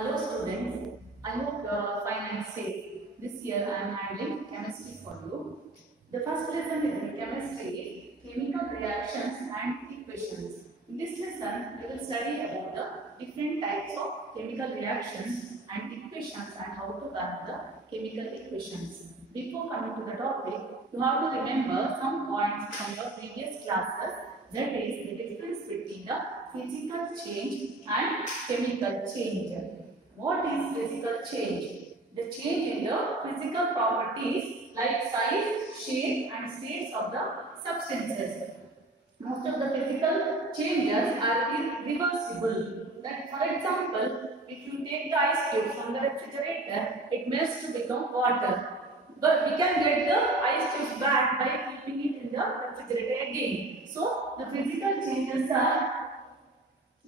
Hello students, I hope you are fine and safe. This year I am handling chemistry for you. The first lesson is in chemistry, chemical reactions and equations. In this lesson, we will study about the different types of chemical reactions and equations and how to learn the chemical equations. Before coming to the topic, you have to remember some points from your previous classes. That is the difference between the physical change and chemical change. What is physical change? The change in the physical properties like size, shape and states of the substances. Most of the physical changes are irreversible. That, for example, if you take the ice cube from the refrigerator, it melts to become water. But we can get the ice cubes back by keeping it in the refrigerator again. So, the physical changes are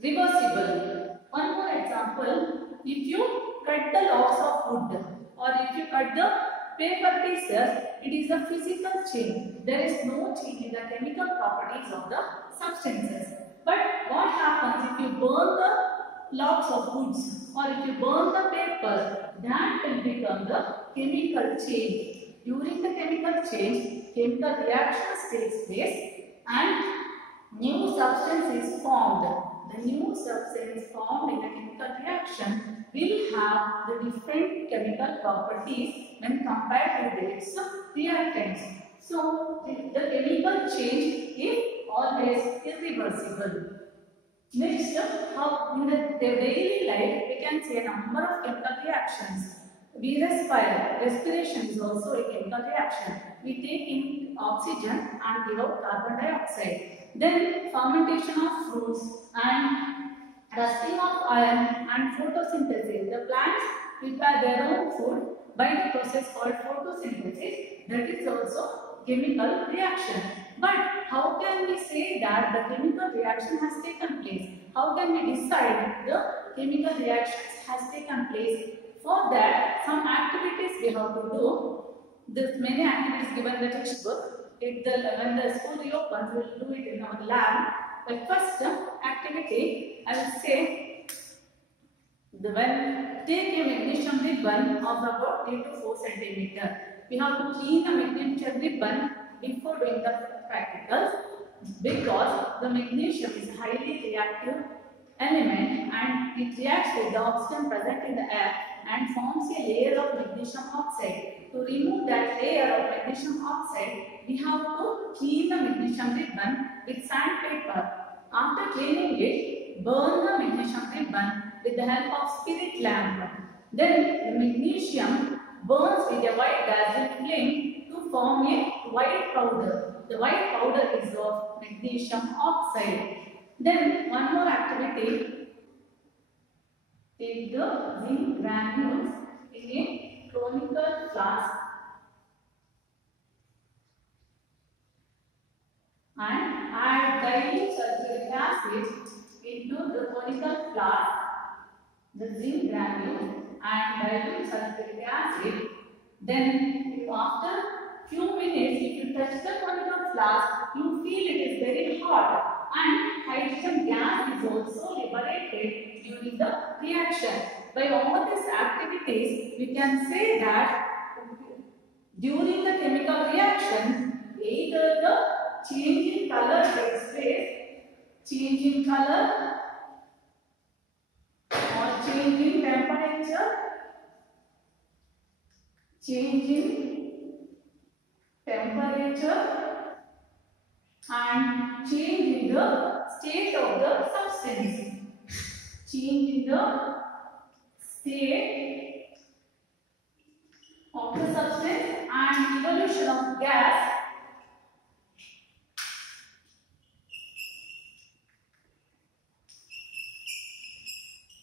reversible. One more example, if you cut the logs of wood or if you cut the paper pieces, it is a physical change. There is no change in the chemical properties of the substances. But what happens if you burn the logs of woods or if you burn the paper, that will become the chemical change. During the chemical change, chemical reactions takes place and new substance is formed. The new substance formed in a chemical reaction will have the different chemical properties when compared to its reactants. So, the chemical change is always irreversible. Next, how in the daily life we can see a number of chemical reactions. We respire. Respiration is also a chemical reaction. We take in oxygen and give out carbon dioxide. Then fermentation of fruits and rusting of iron and photosynthesis. The plants prepare their own food by the process called photosynthesis. That is also chemical reaction. But how can we say that the chemical reaction has taken place? How can we decide the chemical reactions has taken place? For that, some activities we have to do. There's many activities given in the textbook. When the school reopens, we will do it in our lab. The first activity, I will say, when take a magnesium ribbon of about 3 to 4 centimeter. We have to clean the magnesium ribbon before doing the practicals because the magnesium is a highly reactive element and it reacts with the oxygen present in the air and forms a layer of magnesium oxide. To remove that layer of magnesium oxide, we have to clean the magnesium ribbon with sandpaper. After cleaning it, burn the magnesium ribbon with the help of spirit lamp. Then the magnesium burns with a white dazzling flame to form a white powder. The white powder is of magnesium oxide. Then one more activity, take the zinc granules in a conical flask and add dilute sulfuric acid into the conical flask, the zinc granules and dilute sulfuric acid. Then after few minutes, if you touch the conical flask, you feel it is very hot and hydrogen gas is also liberated during the reaction. By all these activities, we can say that during the chemical reaction, either the change in color takes place, change in color or change in temperature, change in temperature and change in the state of the substance. Change in the state of the substance and evolution of gas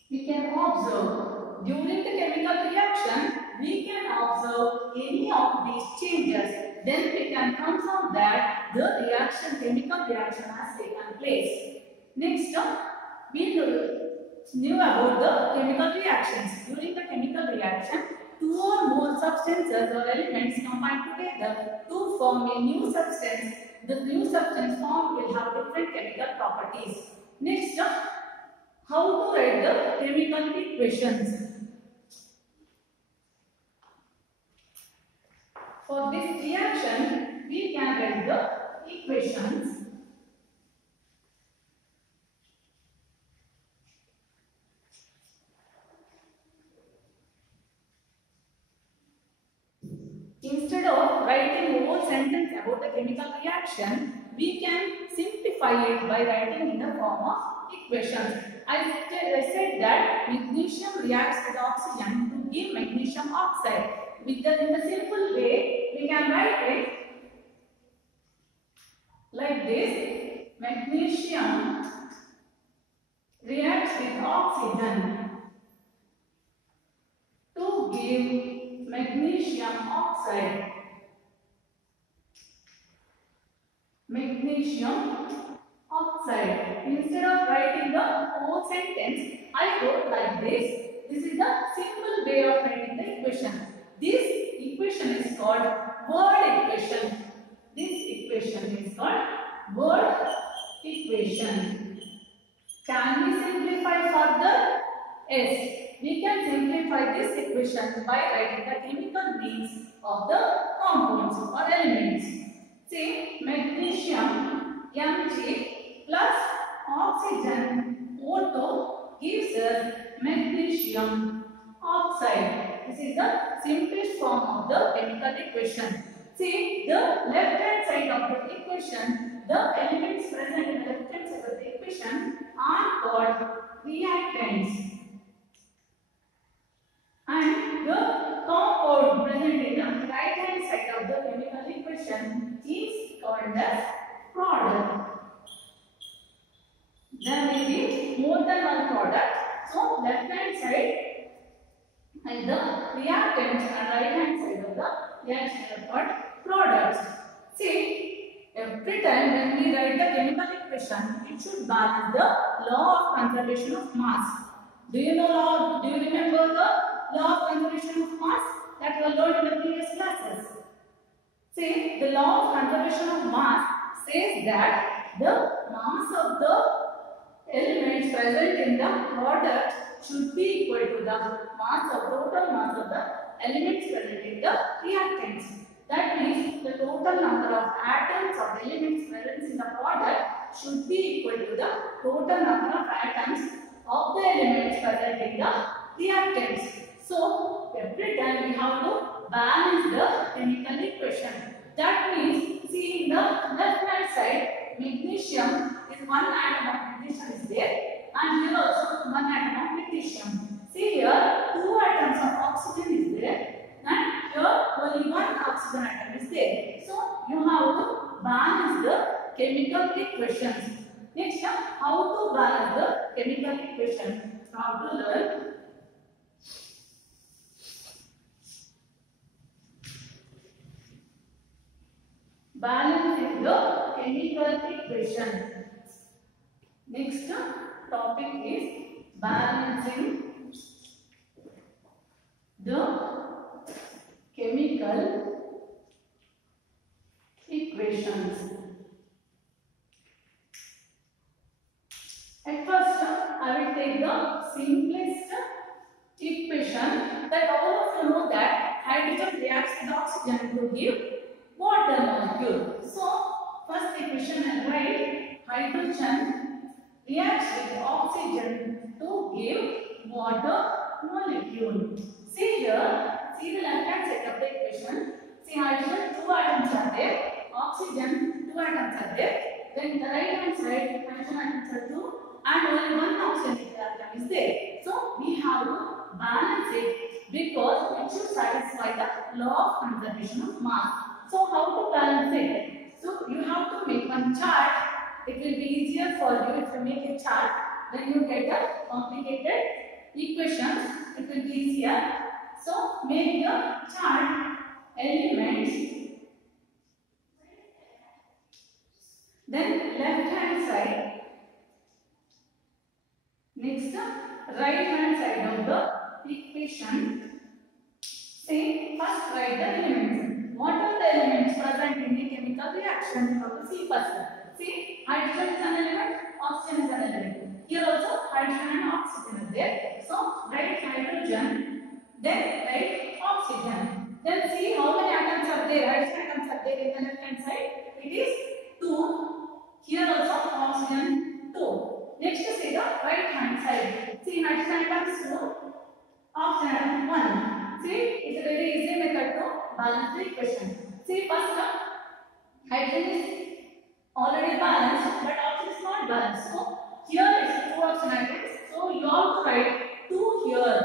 we can observe. During the chemical reaction, we can observe any of these changes. Then we can confirm that the chemical reaction has taken place. Next, we knew about the chemical reactions. During the chemical reaction, two or more substances or elements combine together to form a new substance. The new substance formed will have different chemical properties. Next, how to write the chemical equations. For this reaction, we can write the equations. Instead of writing a whole sentence about the chemical reaction, we can simplify it by writing in the form of equations. I said that magnesium reacts with oxygen to give magnesium oxide. In the simple way, we can write it like this. Magnesium reacts with oxygen to give magnesium oxide. Magnesium oxide. Instead of writing the whole sentence, I wrote like this. This is the simple way of writing the equation. This equation is called word equation. This equation is called word equation. Can we simplify further? Yes. We can simplify this equation by writing the chemical names of the compounds or elements. Say magnesium Mg plus oxygen O2 gives us magnesium oxide. This is the simplest form of the chemical equation. See, the left hand side of the equation, the elements present in the left hand side of the equation are called reactants. And the compound present in the right hand side of the chemical equation is called as product. There will be more than one product. So left hand side and the reactants and right hand side of the reaction are called products. See, every time when we write the chemical equation, it should balance the law of conservation of mass. Do you remember the law of conservation of mass that we learned in the previous classes? See, the law of conservation of mass says that the mass of the elements present in the product should be equal to the total mass of the elements present in the reactants. That means the total number of atoms of elements present in the product should be equal to the total number of atoms of the elements present in the reactants. So every time we have to balance the chemical equation. That means, see, in the left hand side, magnesium is one atom of magnesium is there, and here also one atom of magnesium. See here, two atoms of oxygen is there, and here only one oxygen atom is there. So you have to balance the chemical equations. Next, how to balance the chemical equation? How to learn? Balancing the chemical equation. Next topic is balancing the chemical equations. At first, I will take the simplest equation that all of you know that hydrogen reacts with oxygen to give water molecule. So, first equation I write hydrogen reacts with oxygen to give water molecule. See here, see the left hand side of the equation. See hydrogen, two atoms are there, oxygen, two atoms are there. Then the right hand side, hydrogen atoms are two, and only one oxygen atom is there. So, we have to balance it because it should satisfy the law of conservation of mass. So, how to balance it? So, you have to make one chart. It will be easier for you if you make a chart. Then you get a complicated equation. It will be easier. So, make the chart elements. Then left hand side. Next, right hand side of the equation. Say, first write the elements. What are the elements present in the chemical reaction? You have to see first. See, hydrogen is an element, oxygen is an element. Here also hydrogen and oxygen is there. So write hydrogen, then write oxygen. Then see how many atoms are there. Hydrogen atoms are there in the left hand side. It is 2. Here also oxygen 2. Next see the right hand side. See hydrogen atoms 2, oxygen atom 1. See, it's a very easy method to balance the equation. See first hydrogen is already balanced, but oxygen is not balanced. So here is 2 oxygen atoms. So you have to write 2 here.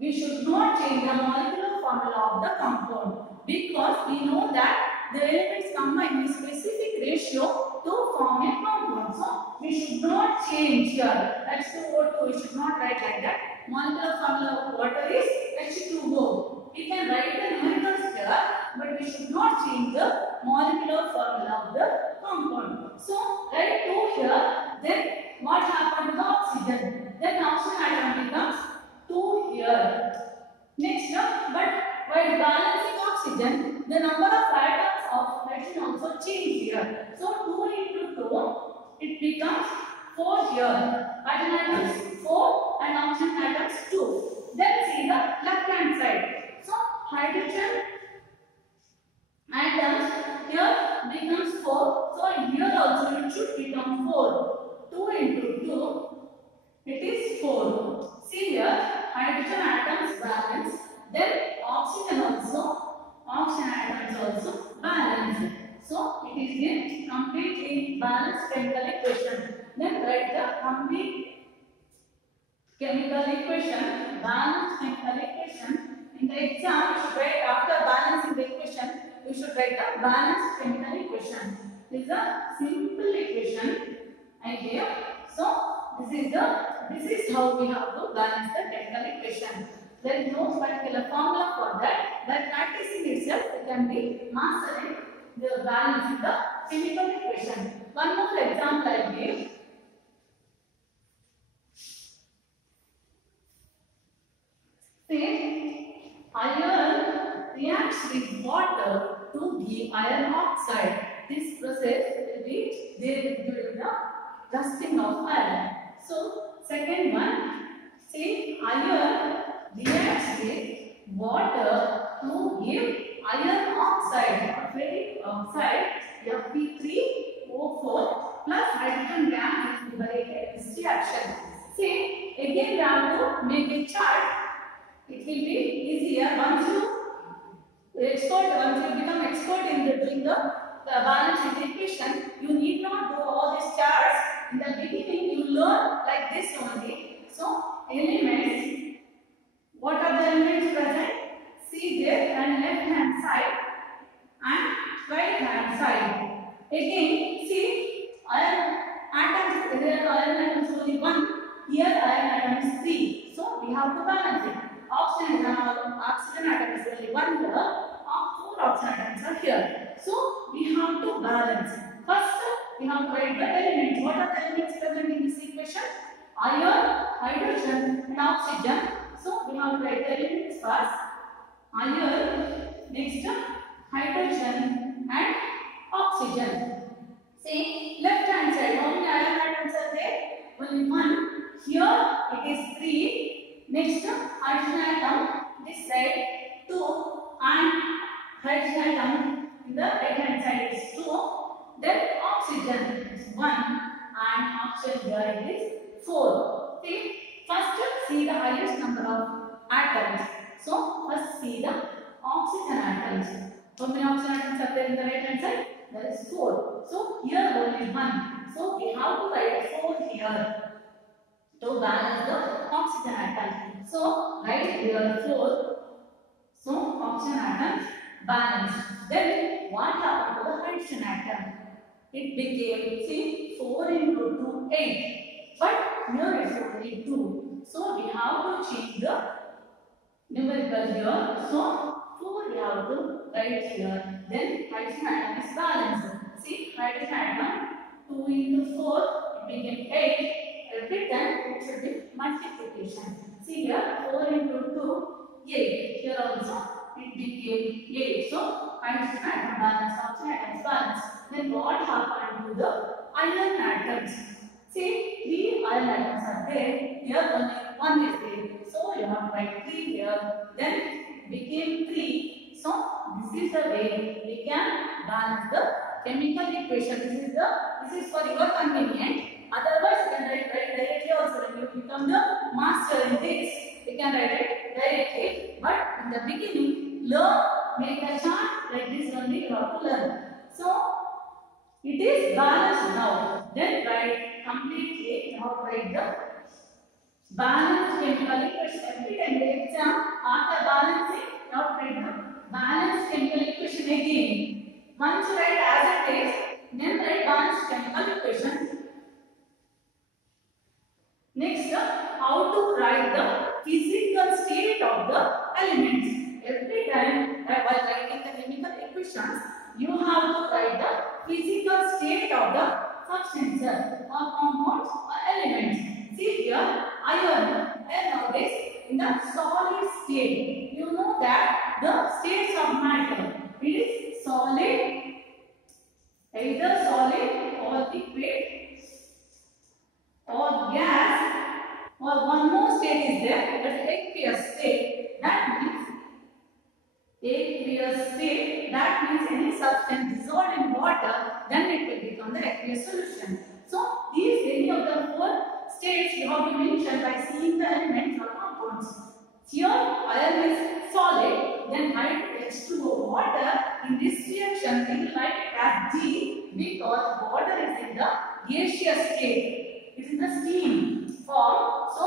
We should not change the molecular formula of the compound because we know that the elements combine in specific ratio to form a compound. So we should not change here. H2O2, we should not write like that. Molecular formula of water is H2O. We can write the numericals here, but we should not change the molecular formula of the compound. So write 2 here. Then what happened to the oxygen? Then oxygen atom becomes 2 here. Next but while balancing oxygen, the number of atoms of hydrogen also change here. So 2 into 2, it becomes 4 here. Hydrogen atoms 4 and oxygen atoms 2. Then see the left hand side. So hydrogen atoms here becomes 4. So here also it should become 4. 2 into 2, it is 4. See here, hydrogen atoms balance. Then oxygen atoms also balance. So it is a completely balanced chemical equation. Then write the complete chemical equation, balanced chemical equation. In the exam, you should write after balancing the equation, you should write the balanced chemical equation. This is a simple equation I gave. So this is how we have to balance the chemical equation. There is no particular formula for that. By practicing itself, it can be mastering the balance in the chemical equation. One more example I give. Say iron reacts with water to give iron oxide. This process will be there during the rusting of iron. So second one, say iron reacts with water to give iron oxide or ferric oxide Fe3O4 plus hydrogen gas is liberated in this reaction. See, again we have to make a chart. It will be easier once you become expert in doing the balancing equation. You need not do all these charts. In the beginning, you learn like this only. So, elements, what are the elements present? See there and left hand side and right hand side. Again, see iron atoms, there are iron atoms only 1, here iron atom is 3. So, we have to balance it. Oxygen atom is only 1 here, 4 oxygen atoms are here. So, we have to balance. First, we have to write the elements. What are the elements present in this equation? Iron, hydrogen and oxygen. So, we have to write the elements first. Iron, next hydrogen and oxygen. See, left hand side, how many iron atoms are there? Only 1. Here it is 3. Next, hydrogen atom, this side 2 and hydrogen atom in the right hand side is 2. Then oxygen is 1 and oxygen here is 4. See, first see the highest number of atoms. So, first see the oxygen atoms. How many oxygen atoms are there in the right hand side? There is 4. So, here only 1. So, we have to write 4 here to balance the oxygen atom. So, write here 4. So, oxygen atoms balanced. Then, what happened to the hydrogen atom? It became, see, 4 into 2, 8. But here it's only 2. So, we have to change the numerical here. So, 4 we have to write here. Then, hydrogen atom is balanced. See, hydrogen atom 2 into 4, it became 8. Every time it should be multiplication. See here, 4 into 2, 8. Here also it became 8. So, hydrogen atom balance, oxygen atom balance. Then what happened to the iron atoms? See, 3 iron there. Here only 1 is there. So you have to write 3 here. Then it became 3. So this is the way we can balance the chemical equation. This is for your convenience. Otherwise, you can write directly also. When you become the master in this, you can write it directly. But in the beginning, learn, make a chart like this only you have to learn. So it is balanced now. Then write completely. You have to write the balanced chemical equation. Every time the exam, after balancing, you have to write the balanced chemical equation again. Once you write as it is, then write balanced chemical equation. Next, how to write the physical state of the elements. Every time while writing the chemical equations, you have to write the physical state of the substances or compounds or elements. See here, iron nowadays in the solid state. You know that the states of matter, it is solid, either solid or liquid or gas, or one more state is there, that is aqueous state. That means aqueous state, that means any substance dissolved in water, then it will become the aqueous solution. So these any of the 4 states you have to mention by seeing the elements or compounds. Here iron is solid, then write H2O water. In this reaction we will write it as G because water is in the gaseous state. It is in the steam form. So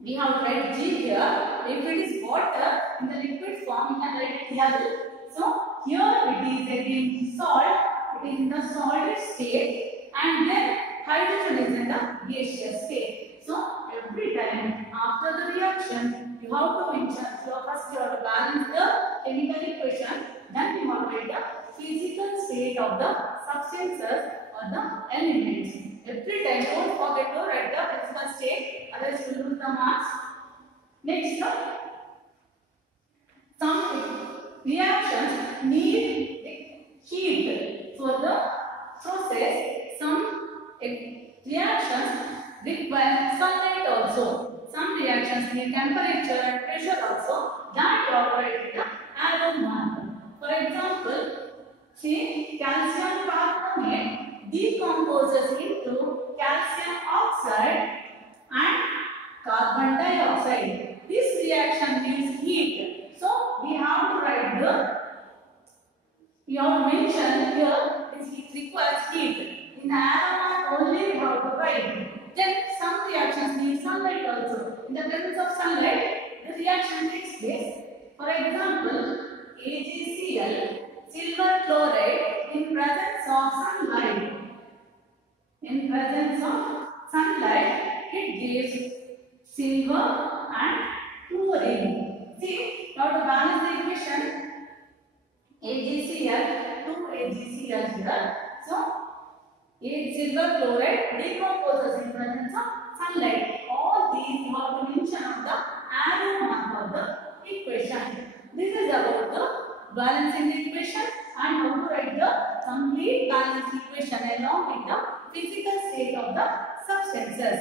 we have to write G here. If it is water in the liquid form, we can write it L. So here it is again salt. It is in the solid state, and then hydrogen is in the gaseous state. So every time after the reaction, you have to mention. So first you have to balance the chemical equation. Then you have to write the physical state of the substances or the elements. Every time, don't forget to write the physical state, otherwise you will lose the marks. Next, some reactions need heat for the process. Some reactions require sunlight also. Some reactions need temperature and pressure also. That you have to write the arrow mark. For example, see calcium carbonate decomposes into calcium oxide and carbon dioxide. This reaction needs heat. So we have to write we have to mention here it requires heat. In the arrow only we have to write. Then some reactions need sunlight also. In the presence of sunlight, the reaction takes place. For example, AgCl, silver chloride, in presence of sunlight. In presence of sunlight, it gives silver and chlorine. See, you have to balance the equation. AgCl, 2AgCl here. So, silver chloride decomposes in presence of sunlight. All these you have to mention on the arrow mark of the equation. This is about the balancing the equation and how to write the complete balanced equation along with the physical state of the substances.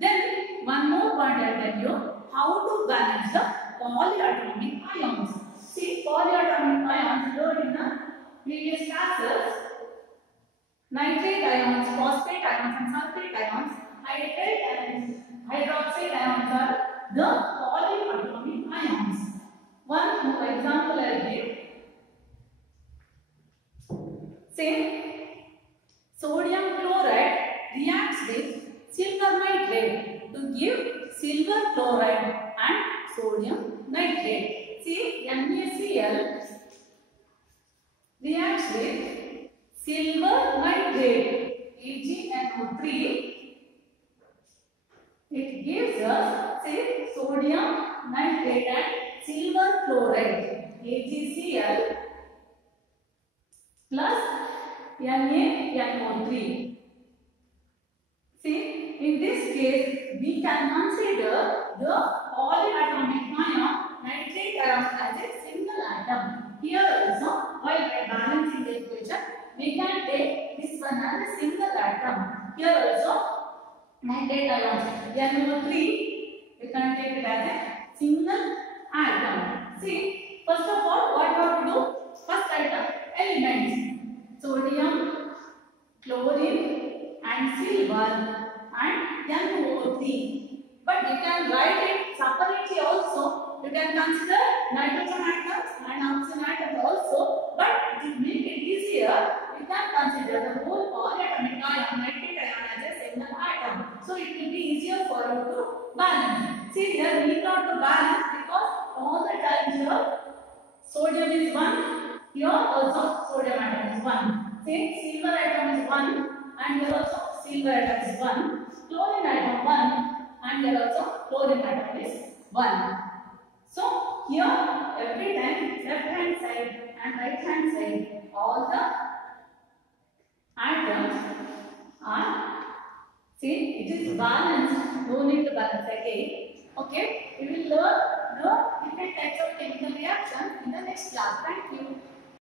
Then one more point I will tell you how to balance the polyatomic ions. See, polyatomic ions learned in the previous classes. Nitrate ions, phosphate ions and sulfate ions, hydrate ions, hydroxide ions are the polyatomic ions. One more example I will give. Say, sodium chloride reacts with silver nitrate to give silver chloride and sodium nitrate. See, NaCl reacts with silver nitrate, AgNO3. It gives us, say, sodium nitrate and silver chloride, AgCl plus NaNO3. See, in this case, we can consider the polyatomic ion nitrate ion as a single atom. Here also, while balancing the equation, we can take this one as a single atom. Here also, and 8 ions. NO3, we can take it as a single atom. See, first of all, what you have to do? First item, elements. Sodium, chlorine, and silver, and NO3. But you can write it separately also. You can consider nitrogen atoms and oxygen atoms also. But to make it easier, you can consider the whole polyatomic ion, nitric ion as a single atom. So it will be easier for you to balance. See here, we need not to balance because all the time here sodium is 1. Here also sodium atom is 1. See, silver atom is 1, and here also silver atom is 1. Chlorine atom 1, and here also chlorine atom is 1. So here every time left hand side and right hand side all the atoms are, see, it is balanced. No need to balance again. Okay, we will learn the different types of chemical reactions in the next class. Thank you.